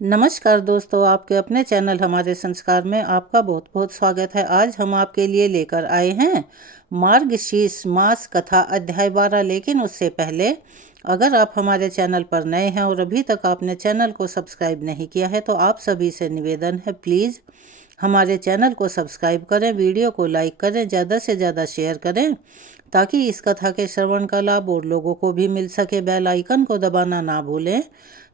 नमस्कार दोस्तों, आपके अपने चैनल हमारे संस्कार में आपका बहुत बहुत स्वागत है। आज हम आपके लिए लेकर आए हैं मार्गशीर्ष मास कथा अध्याय 12। लेकिन उससे पहले अगर आप हमारे चैनल पर नए हैं और अभी तक आपने चैनल को सब्सक्राइब नहीं किया है तो आप सभी से निवेदन है, प्लीज़ हमारे चैनल को सब्सक्राइब करें, वीडियो को लाइक करें, ज़्यादा से ज़्यादा शेयर करें ताकि इस कथा के श्रवण का लाभ और लोगों को भी मिल सके। बेल आइकन को दबाना ना भूलें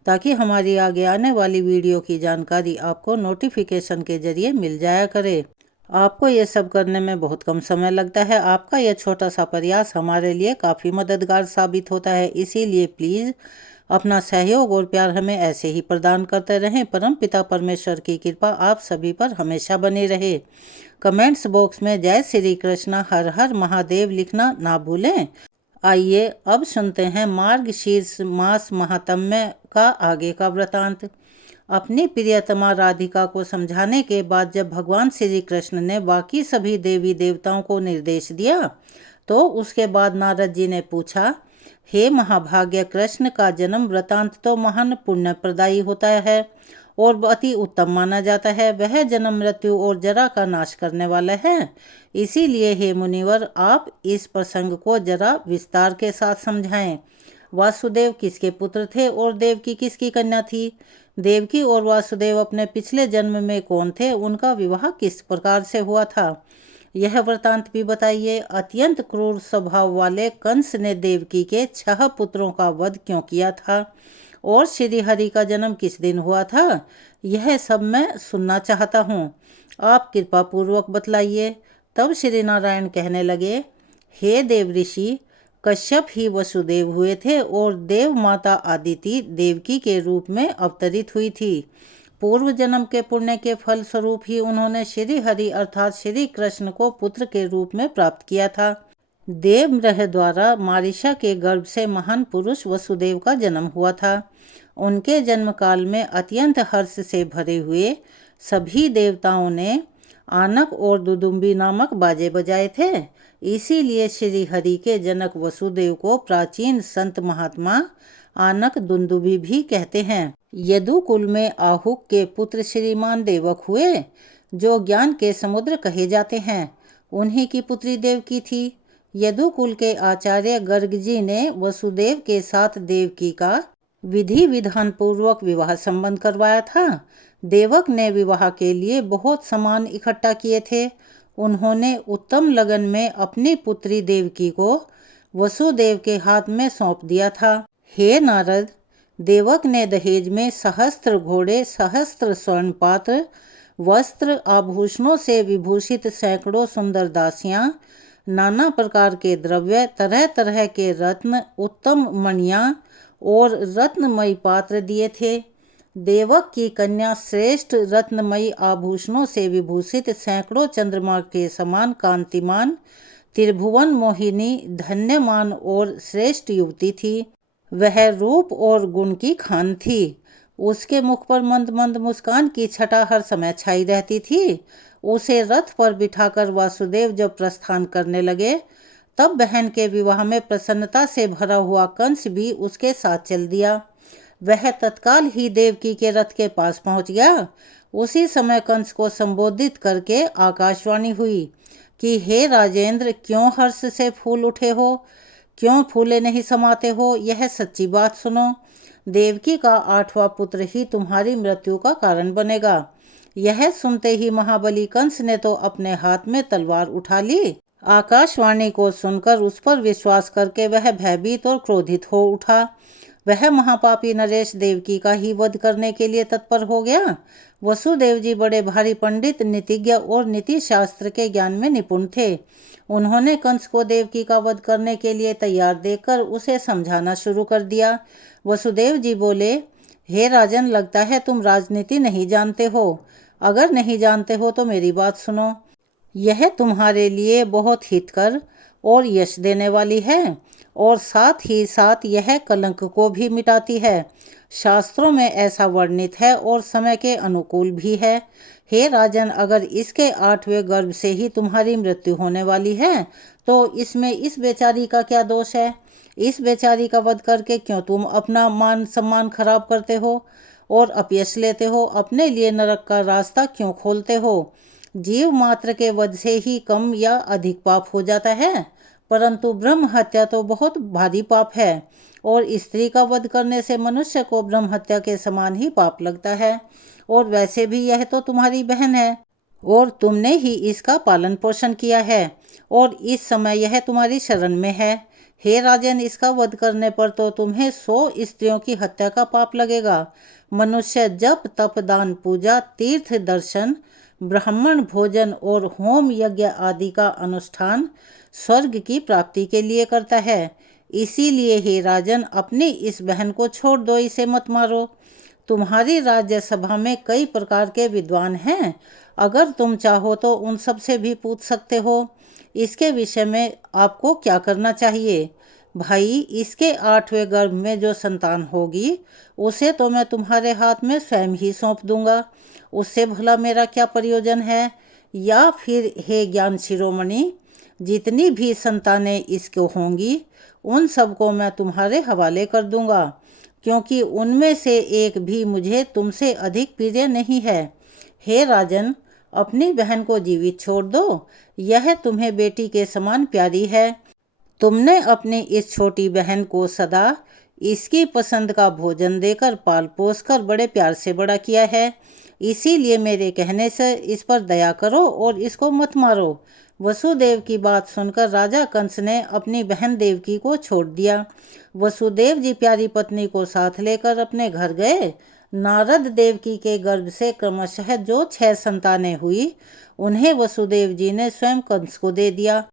ताकि हमारी आगे आने वाली वीडियो की जानकारी आपको नोटिफिकेशन के जरिए मिल जाया करे। आपको ये सब करने में बहुत कम समय लगता है। आपका यह छोटा सा प्रयास हमारे लिए काफ़ी मददगार साबित होता है, इसीलिए प्लीज़ अपना सहयोग और प्यार हमें ऐसे ही प्रदान करते रहें। परम पिता परमेश्वर की कृपा आप सभी पर हमेशा बनी रहे। कमेंट्स बॉक्स में जय श्री कृष्ण हर हर महादेव लिखना ना भूलें। आइए अब सुनते हैं मार्गशीर्ष मास महात्म्य का आगे का वृतांत। अपनी प्रियतमा राधिका को समझाने के बाद जब भगवान श्री कृष्ण ने बाकी सभी देवी देवताओं को निर्देश दिया तो उसके बाद नारद जी ने पूछा, हे महाभाग्य, कृष्ण का जन्म वृतांत तो महान पुण्य प्रदायी होता है और अति उत्तम माना जाता है। वह जन्म मृत्यु और जरा का नाश करने वाला है। इसीलिए हे मुनिवर, आप इस प्रसंग को जरा विस्तार के साथ समझाएं। वासुदेव किसके पुत्र थे और देवकी किसकी कन्या थी? देवकी और वासुदेव अपने पिछले जन्म में कौन थे? उनका विवाह किस प्रकार से हुआ था? यह वृतांत भी बताइए। अत्यंत क्रूर स्वभाव वाले कंस ने देवकी के 6 पुत्रों का वध क्यों किया था और श्री हरि का जन्म किस दिन हुआ था? यह सब मैं सुनना चाहता हूँ, आप कृपा पूर्वक बतलाइए। तब श्री नारायण कहने लगे, हे देव ऋषि, कश्यप ही वसुदेव हुए थे और देव माता आदिति देवकी के रूप में अवतरित हुई थी। पूर्व जन्म के पुण्य के फल स्वरूप ही उन्होंने श्री हरि अर्थात श्री कृष्ण को पुत्र के रूप में प्राप्त किया था। देवमृह द्वारा मारिशा के गर्भ से महान पुरुष वसुदेव का जन्म हुआ था। उनके जन्म काल में अत्यंत हर्ष से भरे हुए सभी देवताओं ने आनक और दुदुम्बी नामक बाजे बजाए थे। इसीलिए श्री हरि के जनक वसुदेव को प्राचीन संत महात्मा आनक दुंदुबी भी कहते हैं। यदुकुल में आहुक के पुत्र श्रीमान देवक हुए, जो ज्ञान के समुद्र कहे जाते हैं। उन्हीं की पुत्री देवकी थी। यदुकुल के आचार्य गर्ग जी ने वसुदेव के साथ देवकी का विधि विधान पूर्वक विवाह संबंध करवाया था। देवक ने विवाह के लिए बहुत सामान इकट्ठा किए थे। उन्होंने उत्तम लगन में अपनी पुत्री देवकी को वसुदेव के हाथ में सौंप दिया था। हे नारद, देवक ने दहेज में सहस्त्र घोड़े, सहस्त्र स्वर्ण पात्र, वस्त्र, आभूषणों से विभूषित सैकड़ों सुंदर दासियां, नाना प्रकार के द्रव्य, तरह तरह के रत्न, उत्तम मणियां और रत्नमयी पात्र दिए थे। देवक की कन्या श्रेष्ठ रत्नमयी आभूषणों से विभूषित सैकड़ों चंद्रमा के समान कांतिमान, त्रिभुवन मोहिनी, धन्यमान और श्रेष्ठ युवती थी। वह रूप और गुण की खान थी। उसके मुख पर मंद मंद मुस्कान की छटा हर समय छाई रहती थी। उसे रथ पर बिठाकर वासुदेव जब प्रस्थान करने लगे तब बहन के विवाह में प्रसन्नता से भरा हुआ कंस भी उसके साथ चल दिया। वह तत्काल ही देवकी के रथ के पास पहुंच गया। उसी समय कंस को संबोधित करके आकाशवाणी हुई कि हे राजेंद्र, क्यों हर्ष से फूल उठे हो? क्यों फूले नहीं समाते हो? यह सच्ची बात सुनो। देवकी का 8वां पुत्र ही तुम्हारी मृत्यु का कारण बनेगा। यह सुनते ही महाबली कंस ने तो अपने हाथ में तलवार उठा ली। आकाशवाणी को सुनकर उस पर विश्वास करके वह भयभीत और क्रोधित हो उठा। वह महापापी नरेश देवकी का ही वध करने के लिए तत्पर हो गया। वसुदेव जी बड़े भारी पंडित, नीतिज्ञ और नीति शास्त्र के ज्ञान में निपुण थे। उन्होंने कंस को देवकी का वध करने के लिए तैयार देखकर उसे समझाना शुरू कर दिया। वसुदेव जी बोले, हे राजन, लगता है तुम राजनीति नहीं जानते हो। अगर नहीं जानते हो तो मेरी बात सुनो। यह तुम्हारे लिए बहुत हितकर और यश देने वाली है और साथ ही साथ यह कलंक को भी मिटाती है। शास्त्रों में ऐसा वर्णित है और समय के अनुकूल भी है। हे राजन, अगर इसके 8वें गर्भ से ही तुम्हारी मृत्यु होने वाली है तो इसमें इस बेचारी का क्या दोष है? इस बेचारी का वध करके क्यों तुम अपना मान सम्मान खराब करते हो? और अपयश लेते हो? अपने लिए नरक का रास्ता क्यों खोलते हो? जीव मात्र के वध से ही कम या अधिक पाप हो जाता है, परंतु ब्रह्म हत्या तो बहुत भारी पाप है, और स्त्री का वध करने से मनुष्य को ब्रह्म हत्या के समान ही पाप लगता है। और वैसे भी यह तो तुम्हारी बहन है, और तुमने ही इसका पालन पोषण किया है, और इस समय यह तुम्हारी शरण में है। हे राजन, इसका वध करने पर तो तुम्हें 100 स्त्रियों की हत्या का पाप लगेगा। मनुष्य जप तप दान पूजा तीर्थ दर्शन ब्राह्मण भोजन और होम यज्ञ आदि का अनुष्ठान स्वर्ग की प्राप्ति के लिए करता है। इसीलिए हे राजन, अपनी इस बहन को छोड़ दो, इसे मत मारो। तुम्हारी राज्यसभा में कई प्रकार के विद्वान हैं, अगर तुम चाहो तो उन सब से भी पूछ सकते हो। इसके विषय में आपको क्या करना चाहिए? भाई, इसके 8वें गर्भ में जो संतान होगी उसे तो मैं तुम्हारे हाथ में स्वयं ही सौंप दूंगा। उससे भला मेरा क्या प्रयोजन है? या फिर हे ज्ञान शिरोमणि, जितनी भी संतानें इसको होंगी उन सबको मैं तुम्हारे हवाले कर दूंगा, क्योंकि उनमें से एक भी मुझे तुमसे अधिक प्रिय नहीं है। हे राजन, अपनी बहन को जीवित छोड़ दो, यह तुम्हें बेटी के समान प्यारी है। तुमने अपनी इस छोटी बहन को सदा इसकी पसंद का भोजन देकर पाल पोस कर बड़े प्यार से बड़ा किया है। इसीलिए मेरे कहने से इस पर दया करो और इसको मत मारो। वसुदेव की बात सुनकर राजा कंस ने अपनी बहन देवकी को छोड़ दिया। वसुदेव जी प्यारी पत्नी को साथ लेकर अपने घर गए। नारद देवकी के गर्भ से क्रमशः जो 6 संतानें हुई, उन्हें वसुदेव जी ने स्वयं कंस को दे दिया,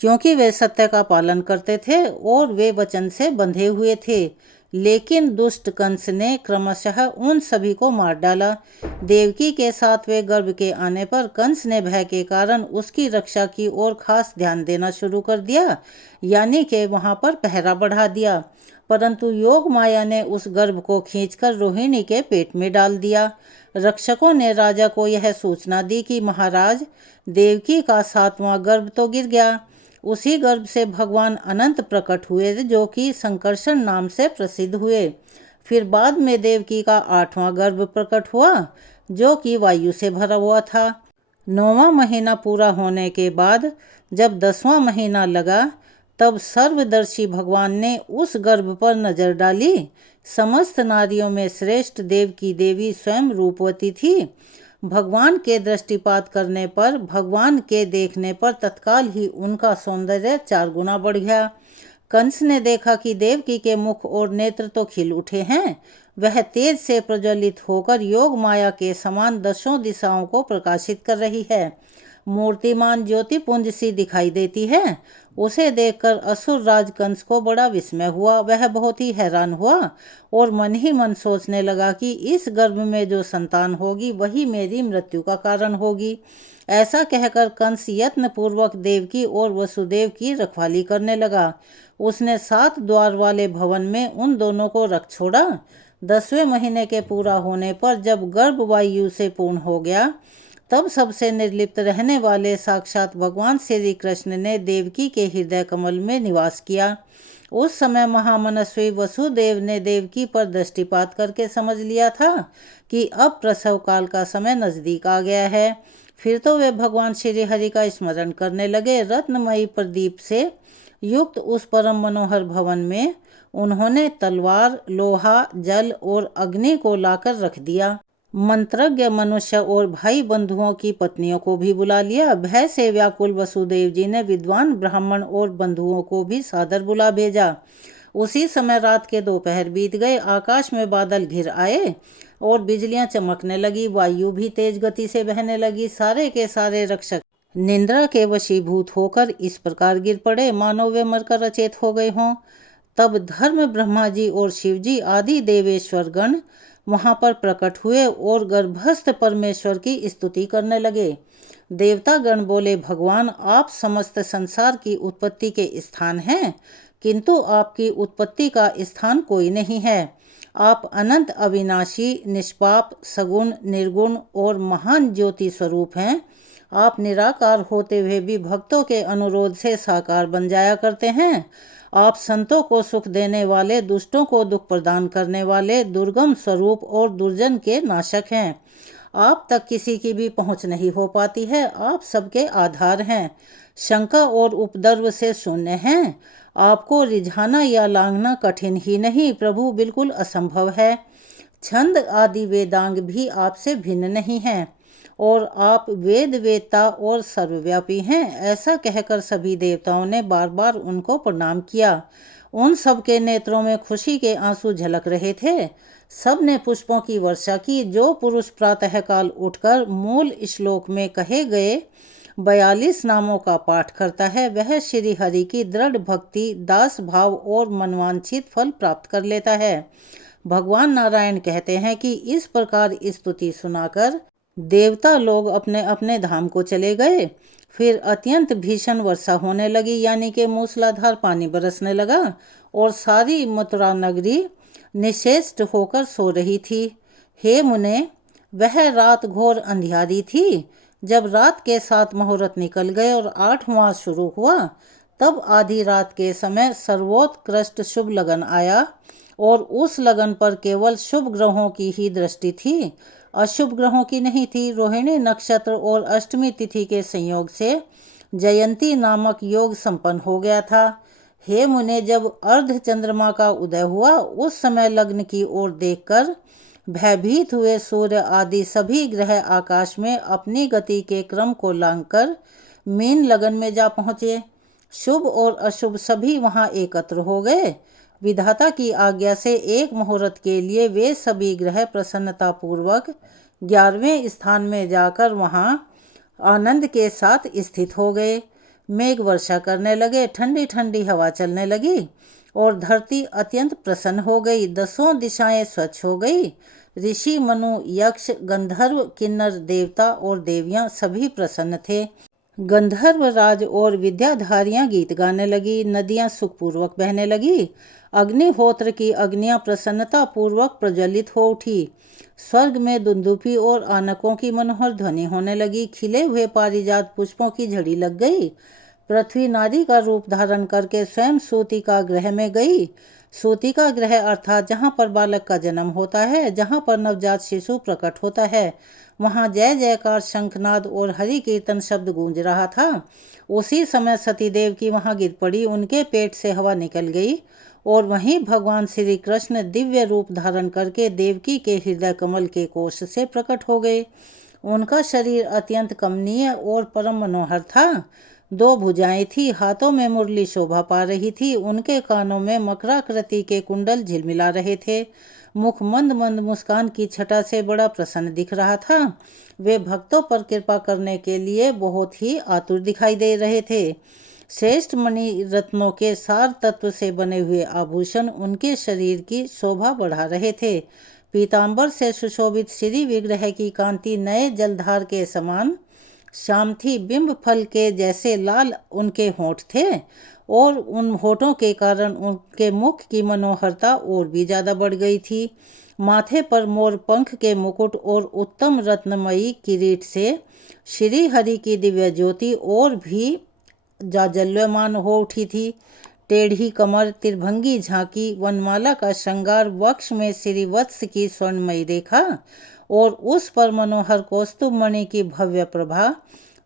क्योंकि वे सत्य का पालन करते थे और वे वचन से बंधे हुए थे। लेकिन दुष्ट कंस ने क्रमशः उन सभी को मार डाला। देवकी के 7वें गर्भ के आने पर कंस ने भय के कारण उसकी रक्षा की ओर खास ध्यान देना शुरू कर दिया, यानी कि वहां पर पहरा बढ़ा दिया। परंतु योग माया ने उस गर्भ को खींचकर रोहिणी के पेट में डाल दिया। रक्षकों ने राजा को यह सूचना दी कि महाराज, देवकी का 7वां गर्भ तो गिर गया। उसी गर्भ से भगवान अनंत प्रकट हुए, जो कि संकर्षण नाम से प्रसिद्ध हुए। फिर बाद में देवकी का 8वां गर्भ प्रकट हुआ, जो कि वायु से भरा हुआ था। 9वां महीना पूरा होने के बाद जब 10वां महीना लगा, तब सर्वदर्शी भगवान ने उस गर्भ पर नजर डाली। समस्त नारियों में श्रेष्ठ देव की देवी स्वयं रूपवती थी। भगवान के दृष्टिपात करने पर, भगवान के देखने पर तत्काल ही उनका सौंदर्य 4 गुना बढ़ गया। कंस ने देखा कि देवकी के मुख और नेत्र तो खिल उठे हैं। वह तेज से प्रज्वलित होकर योग माया के समान 10 दिशाओं को प्रकाशित कर रही है। मूर्तिमान ज्योतिपुंज सी दिखाई देती है। उसे देखकर असुर राज कंस को बड़ा विस्मय हुआ। वह बहुत ही हैरान हुआ और मन ही मन सोचने लगा कि इस गर्भ में जो संतान होगी वही मेरी मृत्यु का कारण होगी। ऐसा कहकर कंस यत्न पूर्वक देवकी और वसुदेव की रखवाली करने लगा। उसने 7 द्वार वाले भवन में उन दोनों को रख छोड़ा। 10वें महीने के पूरा होने पर जब गर्भ वायु से पूर्ण हो गया, तब सबसे निर्लिप्त रहने वाले साक्षात भगवान श्री कृष्ण ने देवकी के हृदय कमल में निवास किया। उस समय महामनस्वी वसुदेव ने देवकी पर दृष्टिपात करके समझ लिया था कि अब प्रसव काल का समय नजदीक आ गया है। फिर तो वे भगवान श्री हरि का स्मरण करने लगे। रत्नमयी प्रदीप से युक्त उस परम मनोहर भवन में उन्होंने तलवार, लोहा, जल और अग्नि को लाकर रख दिया। मंत्रज्ञ मनुष्य और भाई बंधुओं की पत्नियों को भी बुला लिया। भय से व्याकुल वसुदेव जी ने विद्वान ब्राह्मण और बंधुओं को भी सादर बुला भेजा। उसी समय रात के दोपहर बीत गए। आकाश में बादल घिर आए और बिजलियां चमकने लगी। वायु भी तेज गति से बहने लगी। सारे के सारे रक्षक निंद्रा के वशीभूत होकर इस प्रकार गिर पड़े मानो वे मरकर अचेत हो गए हों। तब धर्म ब्रह्मा जी और शिव जी आदि देवेश्वर गण वहां पर प्रकट हुए और गर्भस्थ परमेश्वर की स्तुति करने लगे। देवता गण बोले, भगवान, आप समस्त संसार की उत्पत्ति के स्थान हैं, किंतु आपकी उत्पत्ति का स्थान कोई नहीं है। आप अनंत अविनाशी, निष्पाप, सगुण, निर्गुण और महान ज्योति स्वरूप हैं। आप निराकार होते हुए भी भक्तों के अनुरोध से साकार बन जाया करते हैं। आप संतों को सुख देने वाले, दुष्टों को दुख प्रदान करने वाले, दुर्गम स्वरूप और दुर्जन के नाशक हैं। आप तक किसी की भी पहुंच नहीं हो पाती है। आप सबके आधार हैं, शंका और उपद्रव से शून्य हैं। आपको रिझाना या लांघना कठिन ही नहीं, प्रभु बिल्कुल असंभव है। छंद आदि वेदांग भी आपसे भिन्न नहीं हैं और आप वेद वेत्ता और सर्वव्यापी हैं। ऐसा कहकर सभी देवताओं ने बार बार उनको प्रणाम किया। उन सब के नेत्रों में खुशी के आंसू झलक रहे थे। सब ने पुष्पों की वर्षा की। जो पुरुष प्रातःकाल उठकर मूल श्लोक में कहे गए 42 नामों का पाठ करता है, वह श्री हरि की दृढ़ भक्ति, दास भाव और मनवांछित फल प्राप्त कर लेता है। भगवान नारायण कहते हैं कि इस प्रकार स्तुति सुनाकर देवता लोग अपने अपने धाम को चले गए। फिर अत्यंत भीषण वर्षा होने लगी, यानी कि मूसलाधार पानी बरसने लगा और सारी मथुरा नगरी निश्चेष्ट होकर सो रही थी। हे मुने, वह रात घोर अंधियारी थी। जब रात के 7 मुहूर्त निकल गए और 8वां शुरू हुआ, तब आधी रात के समय सर्वोत्कृष्ट शुभ लगन आया और उस लगन पर केवल शुभ ग्रहों की ही दृष्टि थी, अशुभ ग्रहों की नहीं थी। रोहिणी नक्षत्र और अष्टमी तिथि के संयोग से जयंती नामक योग संपन्न हो गया था। हे मुने, जब अर्ध चंद्रमा का उदय हुआ, उस समय लग्न की ओर देखकर भयभीत हुए सूर्य आदि सभी ग्रह आकाश में अपनी गति के क्रम को लांघकर मीन लगन में जा पहुँचे। शुभ और अशुभ सभी वहाँ एकत्र हो गए। विधाता की आज्ञा से एक मुहूर्त के लिए वे सभी ग्रह प्रसन्नता पूर्वक 11वें स्थान में जाकर वहाँ आनंद के साथ स्थित हो गए। मेघ वर्षा करने लगे, ठंडी ठंडी हवा चलने लगी और धरती अत्यंत प्रसन्न हो गई। 10 दिशाएं स्वच्छ हो गई। ऋषि, मनु, यक्ष, गंधर्व, किन्नर, देवता और देवियां सभी प्रसन्न थे। गंधर्व राज और विद्याधारियां गीत गाने लगी। नदियां सुखपूर्वक बहने लगी। अग्निहोत्र की अग्नियां प्रसन्नता पूर्वक प्रज्वलित हो उठी। स्वर्ग में दुंदुभी और आनकों की मनोहर ध्वनि होने लगी। खिले हुए पारिजात पुष्पों की झड़ी लग गई। पृथ्वी नारी का रूप धारण करके स्वयं सूतिका ग्रह में गई। सूतिका ग्रह अर्थात जहाँ पर बालक का जन्म होता है, जहाँ पर नवजात शिशु प्रकट होता है, वहाँ जय जयकार, शंखनाद और हरि कीर्तन शब्द गूंज रहा था। उसी समय सतीदेव की वहाँ गिर पड़ी। उनके पेट से हवा निकल गई और वहीं भगवान श्री कृष्ण दिव्य रूप धारण करके देवकी के हृदय कमल के कोष से प्रकट हो गए। उनका शरीर अत्यंत कमनीय और परम मनोहर था। 2 भुजाएं थी, हाथों में मुरली शोभा पा रही थी। उनके कानों में मकराकृति के कुंडल झिलमिला रहे थे। मुख मंद मंद मुस्कान की छटा से बड़ा प्रसन्न दिख रहा था। वे भक्तों पर कृपा करने के लिए बहुत ही आतुर दिखाई दे रहे थे। श्रेष्ठ मणि रत्नों के सार तत्व से बने हुए आभूषण उनके शरीर की शोभा बढ़ा रहे थे। पीतांबर से सुशोभित श्री विग्रह की कांति नए जलधार के समान श्याम थी। बिंब फल के जैसे लाल उनके होंठ थे और उन होठों के कारण उनके मुख की मनोहरता और भी ज्यादा बढ़ गई थी। माथे पर मोर पंख के मुकुट और उत्तम रत्नमयी किरीट से श्री हरि की दिव्य ज्योति और भी जाजल्यमान हो उठी थी। टेढ़ी कमर, त्रिभंगी झांकी, वनमाला का श्रृंगार, वक्ष में श्रीवत्स की स्वर्णमयी रेखा और उस पर मनोहर कौस्तुभ मणि की भव्य प्रभा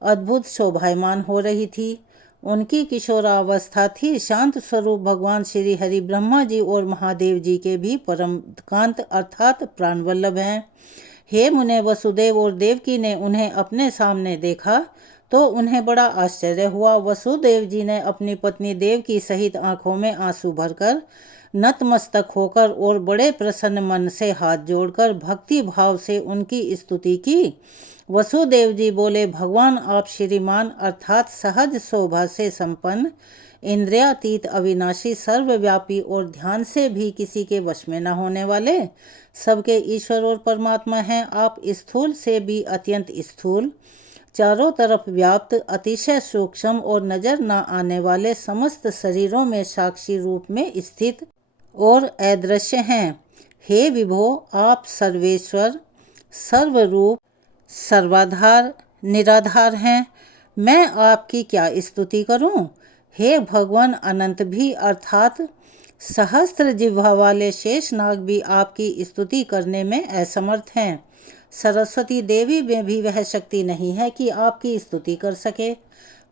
अद्भुत शोभायमान हो रही थी। उनकी किशोरावस्था थी। शांत स्वरूप भगवान श्री हरि ब्रह्मा जी और महादेव जी के भी परम कांत अर्थात प्राणवल्लभ हैं। हे मुने, वसुदेव और देवकी ने उन्हें अपने सामने देखा तो उन्हें बड़ा आश्चर्य हुआ। वसुदेव जी ने अपनी पत्नी देवकी सहित आंखों में आंसू भरकर नतमस्तक होकर और बड़े प्रसन्न मन से हाथ जोड़कर भक्ति भाव से उनकी स्तुति की। वसुदेव जी बोले, भगवान आप श्रीमान अर्थात सहज शोभा से संपन्न, इंद्रियातीत, अविनाशी, सर्वव्यापी और ध्यान से भी किसी के वश में न होने वाले सबके ईश्वर और परमात्मा हैं। आप स्थूल से भी अत्यंत स्थूल, चारों तरफ व्याप्त, अतिशय सूक्ष्म और नजर न आने वाले समस्त शरीरों में साक्षी रूप में स्थित और अदृश्य हैं। हे विभो, आप सर्वेश्वर, सर्वरूप, सर्वाधार, निराधार हैं। मैं आपकी क्या स्तुति करूं? हे भगवान, अनंत भी अर्थात सहस्त्र जिह्वा वाले शेष नाग भी आपकी स्तुति करने में असमर्थ हैं। सरस्वती देवी में भी वह शक्ति नहीं है कि आपकी स्तुति कर सके।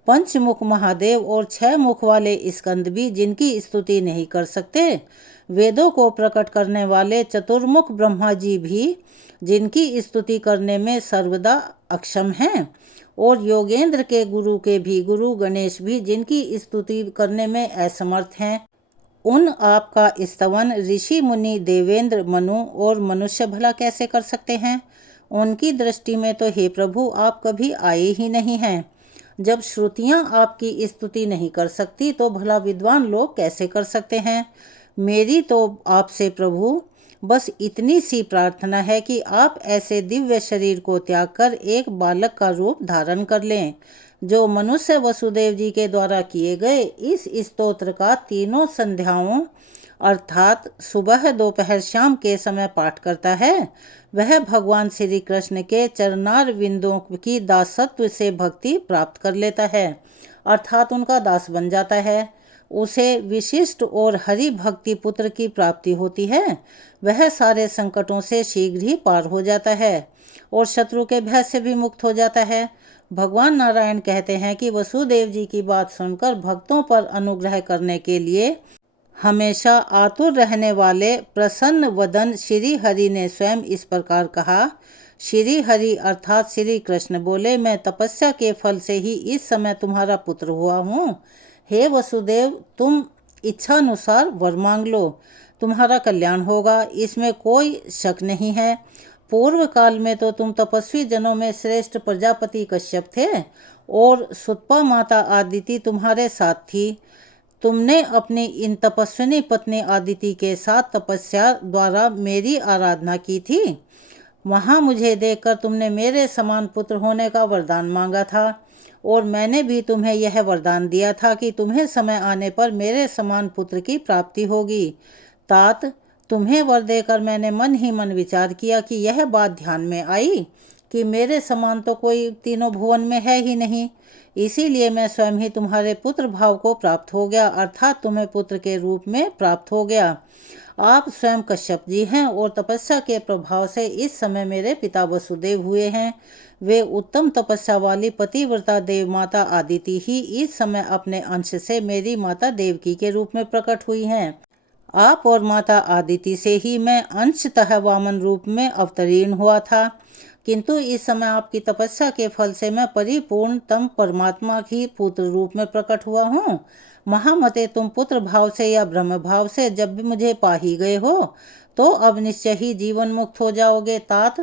पंचमुख महादेव और 6 मुख वाले स्कंद भी जिनकी स्तुति नहीं कर सकते। वेदों को प्रकट करने वाले चतुर्मुख ब्रह्मा जी भी जिनकी स्तुति करने में सर्वदा अक्षम हैं। और योगेंद्र के गुरु गणेश भी जिनकी स्तुति करने में असमर्थ हैं। उन आपका स्तवन ऋषि मुनि देवेंद्र मनु और मनुष्य भला कैसे कर सकते हैं। उनकी दृष्टि में तो हे प्रभु, आप कभी आए ही नहीं हैं। जब श्रुतियाँ आपकी स्तुति नहीं कर सकती तो भला विद्वान लोग कैसे कर सकते हैं। मेरी तो आपसे प्रभु बस इतनी सी प्रार्थना है कि आप ऐसे दिव्य शरीर को त्याग कर एक बालक का रूप धारण कर लें, जो मनुष्य वसुदेव जी के द्वारा किए गए इस स्तोत्र का तीनों संध्याओं अर्थात सुबह दोपहर शाम के समय पाठ करता है। वह भगवान श्री कृष्ण के चरणार विंदों की दासत्व से भक्ति प्राप्त कर लेता है, अर्थात उनका दास बन जाता है। उसे विशिष्ट और हरि भक्ति पुत्र की प्राप्ति होती है। वह सारे संकटों से शीघ्र ही पार हो जाता है और शत्रु के भय से भी मुक्त हो जाता है। भगवान नारायण कहते हैं कि वसुदेव जी की बात सुनकर भक्तों पर अनुग्रह करने के लिए हमेशा आतुर रहने वाले प्रसन्न वदन श्री हरि ने स्वयं इस प्रकार कहा। श्री हरि अर्थात श्री कृष्ण बोले, मैं तपस्या के फल से ही इस समय तुम्हारा पुत्र हुआ हूँ। हे वसुदेव, तुम इच्छानुसार वर मांग लो, तुम्हारा कल्याण होगा, इसमें कोई शक नहीं है। पूर्व काल में तो तुम तपस्वी जनों में श्रेष्ठ प्रजापति कश्यप थे और सुतपा माता आदिति तुम्हारे साथ थी। तुमने अपनी इन तपस्विनी पत्नी आदिति के साथ तपस्या द्वारा मेरी आराधना की थी। वहाँ मुझे देखकर तुमने मेरे समान पुत्र होने का वरदान मांगा था और मैंने भी तुम्हें यह वरदान दिया था कि तुम्हें समय आने पर मेरे समान पुत्र की प्राप्ति होगी। तात, तुम्हें वर देकर मैंने मन ही मन विचार किया कि यह बात ध्यान में आई कि मेरे समान तो कोई तीनों भुवन में है ही नहीं। इसीलिए मैं स्वयं ही तुम्हारे पुत्र भाव को प्राप्त हो गया, अर्थात तुम्हें पुत्र के रूप में प्राप्त हो गया। आप स्वयं कश्यप जी हैं और तपस्या के प्रभाव से इस समय मेरे पिता वसुदेव हुए हैं। वे उत्तम तपस्या वाली पतिव्रता देव माता आदिति ही इस समय अपने अंश से मेरी माता देवकी के रूप में प्रकट हुई हैं। आप और माता आदिति से ही मैं अंशतः वामन रूप में अवतीर्ण हुआ था, किंतु इस समय आपकी तपस्या के फल से मैं परिपूर्णतम परमात्मा की पुत्र रूप में प्रकट हुआ हूँ। महामते, तुम पुत्र भाव से या ब्रह्म भाव से जब भी मुझे पा ही गए हो तो अब निश्चय ही जीवन मुक्त हो जाओगे। तात,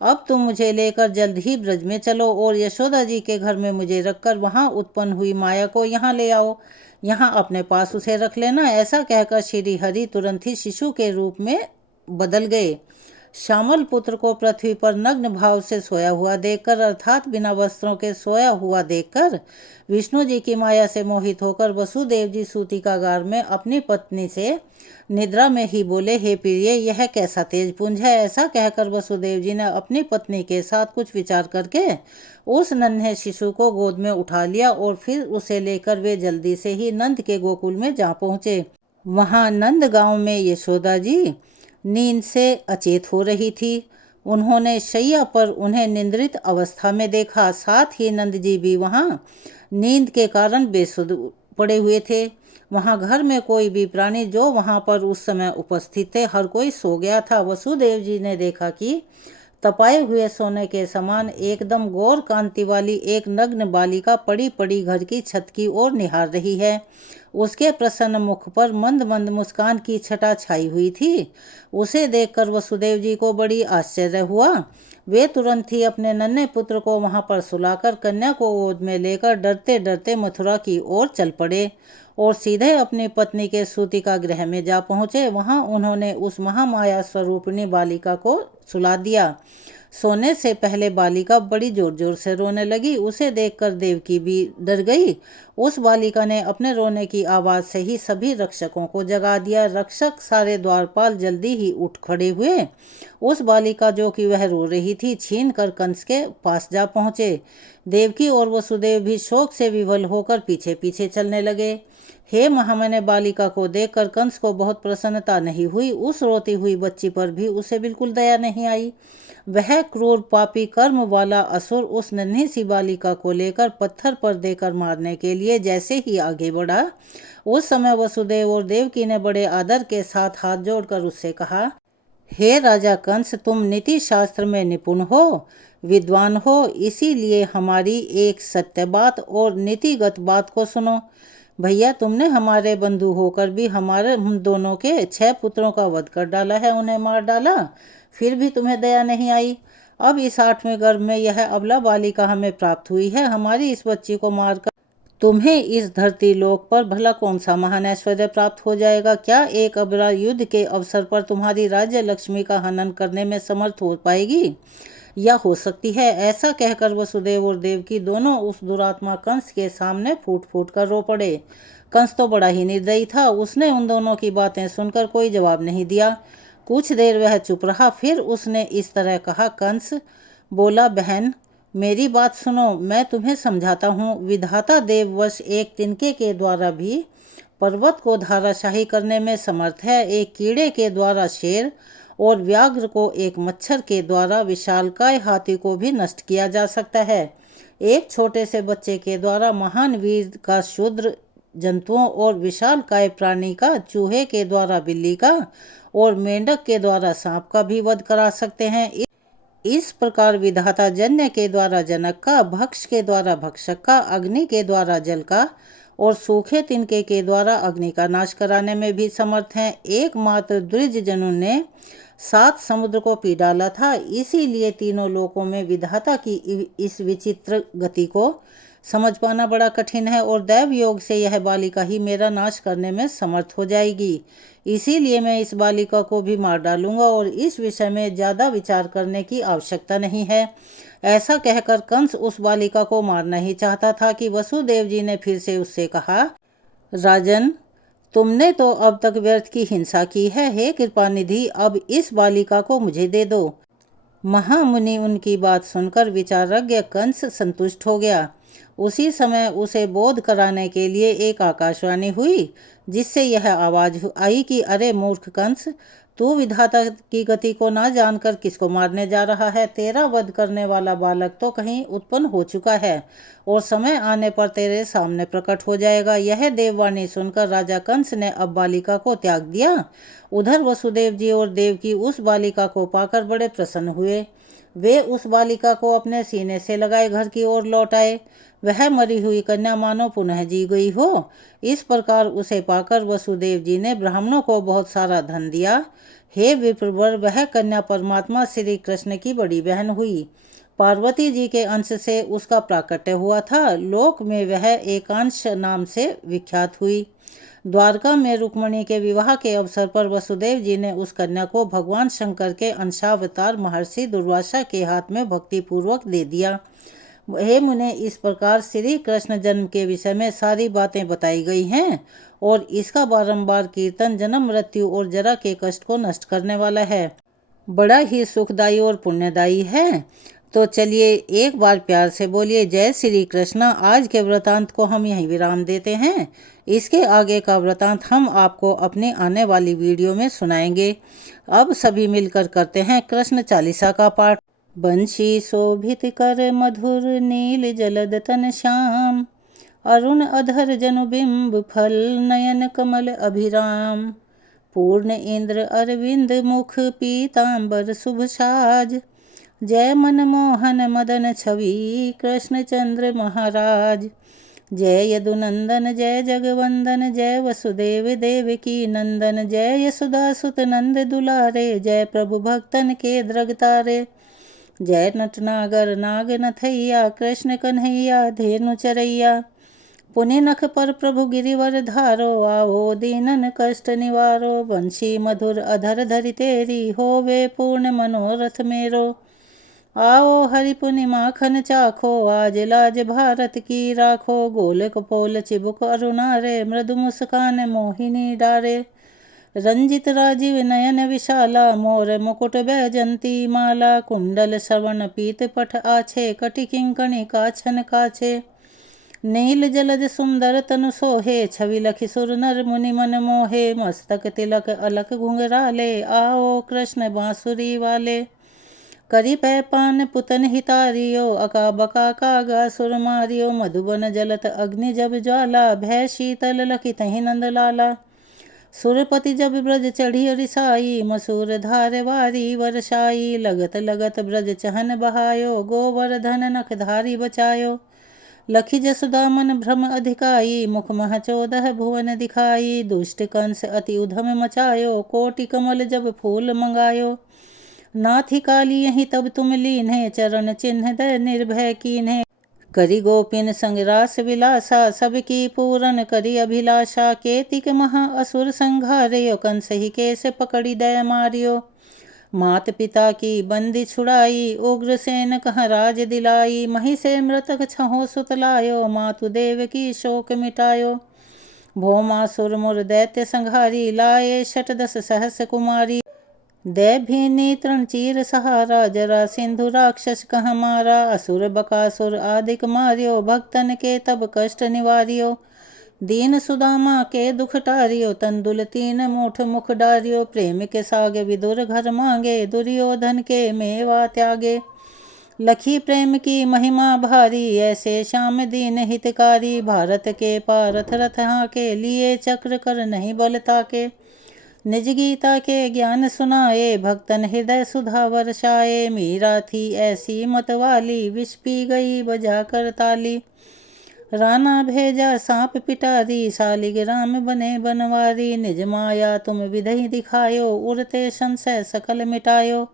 अब तुम मुझे लेकर जल्द ही ब्रज में चलो और यशोदा जी के घर में मुझे रखकर वहाँ उत्पन्न हुई माया को यहाँ ले आओ। यहाँ अपने पास उसे रख लेना। ऐसा कहकर श्री हरि तुरंत ही शिशु के रूप में बदल गए। श्यामल पुत्र को पृथ्वी पर नग्न भाव से सोया हुआ देखकर अर्थात बिना वस्त्रों के सोया हुआ देखकर विष्णु जी की माया से मोहित होकर वसुदेव जी सूतिकागार में अपनी पत्नी से निद्रा में ही बोले, हे प्रिय, यह कैसा तेज पुंज है। ऐसा कहकर वसुदेव जी ने अपनी पत्नी के साथ कुछ विचार करके उस नन्हे शिशु को गोद में उठा लिया और फिर उसे लेकर वे जल्दी से ही नंद के गोकुल में जा पहुँचे। वहाँ नंद गांव में यशोदा जी नींद से अचेत हो रही थी। उन्होंने शैया पर उन्हें निद्रित अवस्था में देखा। साथ ही नंद जी भी वहाँ नींद के कारण बेसुध पड़े हुए थे। वहाँ घर में कोई भी प्राणी जो वहाँ पर उस समय उपस्थित थे, हर कोई सो गया था। वसुदेव जी ने देखा कि तपाए हुए सोने के समान एकदम गौर कांति वाली एक नग्न बालिका पड़ी पड़ी घर की छत की ओर निहार रही है। उसके प्रसन्न मुख पर मंद मंद मुस्कान की छटा छाई हुई थी। उसे देखकर वसुदेव जी को बड़ी आश्चर्य हुआ। वे तुरंत ही अपने नन्हे पुत्र को वहां पर सुलाकर कन्या को गोद में लेकर डरते डरते मथुरा की ओर चल पड़े और सीधे अपनी पत्नी के सूतिका गृह में जा पहुँचे। वहाँ उन्होंने उस महामाया स्वरूपिणी बालिका को सुला दिया। सोने से पहले बालिका बड़ी जोर जोर से रोने लगी। उसे देखकर देवकी भी डर गई। उस बालिका ने अपने रोने की आवाज से ही सभी रक्षकों को जगा दिया। रक्षक सारे द्वारपाल जल्दी ही उठ खड़े हुए। उस बालिका जो कि वह रो रही थी छीन कर कंस के पास जा पहुंचे। देवकी और वसुदेव भी शोक से विवल होकर पीछे पीछे चलने लगे। हे महामने बालिका को देखकर कंस को बहुत प्रसन्नता नहीं हुई। उस रोती हुई बच्ची पर भी उसे बिल्कुल दया नहीं आई। वह क्रूर पापी कर्म वाला असुर उस नन्ही सी बालिका को लेकर पत्थर पर देकर मारने के लिए जैसे ही आगे बढ़ा, उस समय वसुदेव और देवकी ने बड़े आदर के साथ हाथ जोड़कर उससे कहा, हे राजा कंस, तुम नीति शास्त्र में निपुण हो, विद्वान हो, इसीलिए हमारी एक सत्य बात और नीतिगत बात को सुनो। भैया, तुमने हमारे बंधु होकर भी हम दोनों के 6 पुत्रों का वध कर डाला है, उन्हें मार डाला, फिर भी तुम्हें दया नहीं आई। अब इस 8वें गर्भ में यह अबला बालिका हमें प्राप्त हुई है। हमारी इस बच्ची को मारकर तुम्हें इस धरती लोक पर भला कौन सा महान ऐश्वर्य प्राप्त हो जाएगा? क्या एक अबला युद्ध के अवसर पर तुम्हारी राज्य लक्ष्मी का हनन करने में समर्थ हो पाएगी? या हो सकती है? ऐसा कहकर वसुदेव और देवकी दोनों उस दुरात्मा कंस के सामने फूट फूट कर रो पड़े। कंस तो बड़ा ही निर्दयी था। उसने उन दोनों की बातें सुनकर कोई जवाब नहीं दिया। कुछ देर वह चुप रहा। फिर उसने इस तरह कहा। कंस बोला, बहन मेरी बात सुनो, मैं तुम्हें समझाता हूँ। विधाता देववश एक तिनके के द्वारा भी पर्वत को धाराशाही करने में समर्थ है। एक कीड़े के द्वारा शेर और व्याघ्र को एक मच्छर के द्वारा विशालकाय हाथी को भी नष्ट किया जा सकता है। एक छोटे से बच्चे के द्वारा महान वीर का शूद्र जंतुओं और विशालकाय प्राणी का, चूहे के द्वारा बिल्ली का और मेंढक के द्वारा सांप का भी वध करा सकते हैं। इस प्रकार विधाता जन्य के द्वारा जनक का, भक्ष के द्वारा भक्षक का, अग्नि के द्वारा जल का और सूखे तिनके के द्वारा अग्नि का नाश कराने में भी समर्थ हैं। एकमात्र द्विज जनु ने 7 समुद्र को पी डाला था। इसीलिए तीनों लोकों में विधाता की इस विचित्र गति को समझ पाना बड़ा कठिन है और दैव योग से यह बालिका ही मेरा नाश करने में समर्थ हो जाएगी। इसीलिए मैं इस बालिका को भी मार डालूंगा और इस विषय में ज़्यादा विचार करने की आवश्यकता नहीं है। ऐसा कहकर कंस उस बालिका को मारना ही चाहता था कि वसुदेव जी ने फिर से उससे कहा, राजन, तुमने तो अब तक व्यर्थ की हिंसा की है। हे कृपा निधि, अब इस बालिका को मुझे दे दो। महामुनि उनकी बात सुनकर विचारज्ञ कंस संतुष्ट हो गया। उसी समय उसे बोध कराने के लिए एक आकाशवाणी हुई, जिससे यह आवाज आई कि अरे मूर्ख कंस, तू विधाता की गति को ना जानकर किसको मारने जा रहा है? तेरा वध करने वाला बालक तो कहीं उत्पन्न हो चुका है और समय आने पर तेरे सामने प्रकट हो जाएगा। यह देववाणी सुनकर राजा कंस ने अब बालिका को त्याग दिया। उधर वसुदेव जी और देवकी उस बालिका को पाकर बड़े प्रसन्न हुए। वे उस बालिका को अपने सीने से लगाए घर की ओर लौट आए। वह मरी हुई कन्या मानो पुनः जी गई हो। इस प्रकार उसे पाकर वसुदेव जी ने ब्राह्मणों को बहुत सारा धन दिया। हे विप्रवर, वह कन्या परमात्मा श्री कृष्ण की बड़ी बहन हुई। पार्वती जी के अंश से उसका प्राकट्य हुआ था। लोक में वह एकांश नाम से विख्यात हुई। द्वारका में रुक्मणी के विवाह के अवसर पर वसुदेव जी ने उस कन्या को भगवान शंकर के अंशावतार महर्षि दुर्वासा के हाथ में भक्तिपूर्वक दे दिया। हे मुने, इस प्रकार श्री कृष्ण जन्म के विषय में सारी बातें बताई गई हैं और इसका बारंबार कीर्तन जन्म, मृत्यु और जरा के कष्ट को नष्ट करने वाला है। बड़ा ही सुखदायी और पुण्यदायी है। तो चलिए एक बार प्यार से बोलिए जय श्री कृष्ण। आज के वृतांत को हम यहीं विराम देते हैं। इसके आगे का वृतांत हम आपको अपनी आने वाली वीडियो में सुनाएंगे। अब सभी मिलकर करते हैं कृष्ण चालीसा का पाठ। बंशी शोभित कर मधुर नील जलद तन श्याम, अरुण अधर जनु बिंब फल नयन कमल अभिराम, पूर्ण इंद्र अरविंद मुख पीतांबर शुभ साज, जय मनमोहन मदन छवि कृष्ण चंद्र महाराज, जय यदुनंदन जय जगवंदन, जय वसुदेव देवकी नंदन, जय यशोदा सुत नंद दुलारे, जय प्रभु भक्तन के द्रगतारे, जय नटनागर नाग नथैया कृष्ण कन्हैया धेनु चरैया, पुनि नख पर प्रभु गिरिवर धारो, आओ दीनन कष्ट निवारो, बंशी मधुर अधर धरि तेरी, होवे पूर्ण मनोरथ मेरो, आओ हरि पुनि माखन चाखो, आज लाज भारत की राखो। गोल कपोल चिबुक अरुणारे, मृदु मुस्कान मोहिनी डारे। रंजित राजीव नयन विशाला, मोर मुकुट बैजंती माला। कुंडल श्रवण पीत पठ आछे, कटि किंकणी काछन काछे। नील जलज सुंदर तनु सोहे, छवि लखि सुर नर मुनि मन मोहे। मस्तक तिलक अलक घुंघराले, आओ कृष्ण बांसुरी वाले। करी पै पान पुतन हितारियो, अका बका कागा सुर मारियो। मधुबन जलत अग्नि जब ज्वाला, भय शीतल लखि तहि नंद लाला। सुरपति जब ब्रज चढ़ी रिसाई, मसूर धार वारी वर्षाई। लगत लगत ब्रज चहन बहायो, गोवर्धन नख धारी बचायो। लखी जसुदामन भ्रम अधिकाई, मुख मह 14 भुवन दिखाई। दुष्ट कंस अति उधम मचायो, कोटि कमल जब फूल मंगायो। नाथी काली यहीं तब तुम लीन्हे, चरण चिन्ह दे निर्भय कीन्हे। करी गोपिन संग रास विलासा, सबकी पूरन करी अभिलाषा। केतिक महा असुर संघारियो, कंस ही केस पकड़ी दय मारियो। मात पिता की बंदी छुड़ाई, उग्रसेन कह राज दिलाई। मही से मृतक छहो सुतलायो, मातु देव की शोक मिटायो। भौमासुर मुर दैत्य संघारी, लाए 10 सहस कुमारी। दैभीनी तृण चीर सहारा, जरा सिंधु राक्षस कह मारा। असुर बकासुर आदिक मारियो, भक्तन के तब कष्ट निवारियो। दीन सुदामा के दुख टारियो, तंदुल 3 मूठ मुख डारियो। प्रेम के सागे विदुर घर मांगे, दुर्योधन के मेवा त्यागे। लखी प्रेम की महिमा भारी, ऐसे श्याम दीन हितकारी। भारत के पारथ रथ हाके, लिए चक्र कर नहीं बलता के। निज गीता के ज्ञान सुनाए, भक्तन हृदय सुधा वर्षाए। मीरा थी ऐसी मतवाली, विष पी गई बजा कर ताली। राणा भेजा सांप पिटारी, शालिग्राम बने बनवारी। निज माया तुम विधि दिखायो, उड़ते संशय सकल मिटायो।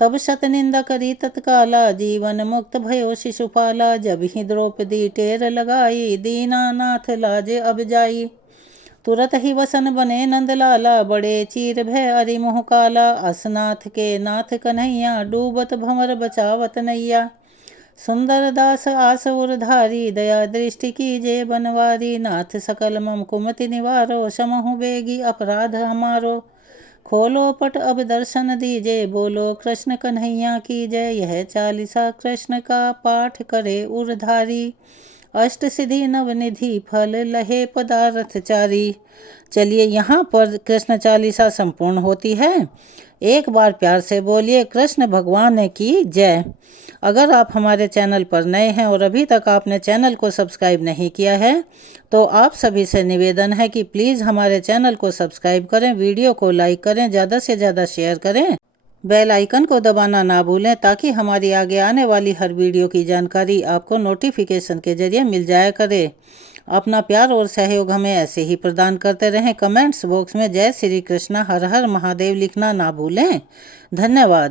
तब शत निंदा करी तत्काला, जीवन मुक्त भयो शिशुपाला। जब ही द्रौपदी टेर लगाई, दीनानाथ लाज अब जाई। तुरत ही वसन बने नंदलाला, बड़े चीर भय अरि मुह काला। असनाथ के नाथ कन्हैया, डूबत भंवर बचावत नैया। सुंदर दास आस उरधारी, दया दृष्टि की जे बनवारी। नाथ सकल मम कुमति निवारो, समहु बेगी अपराध हमारो। खोलो पट अब दर्शन दीजे, बोलो कृष्ण कन्हैया की जय। यह 40 कृष्ण का पाठ करे उरधारी, अष्ट सिद्धि नवनिधि फल लहे पदार्थ चारी। चलिए यहाँ पर कृष्ण 40 संपूर्ण होती है। एक बार प्यार से बोलिए कृष्ण भगवान की जय। अगर आप हमारे चैनल पर नए हैं और अभी तक आपने चैनल को सब्सक्राइब नहीं किया है, तो आप सभी से निवेदन है कि प्लीज़ हमारे चैनल को सब्सक्राइब करें, वीडियो को लाइक करें, ज़्यादा से ज़्यादा शेयर करें, बेल आइकन को दबाना ना भूलें, ताकि हमारी आगे आने वाली हर वीडियो की जानकारी आपको नोटिफिकेशन के जरिए मिल जाया करे। अपना प्यार और सहयोग हमें ऐसे ही प्रदान करते रहें। कमेंट्स बॉक्स में जय श्री कृष्णा हर हर महादेव लिखना ना भूलें। धन्यवाद।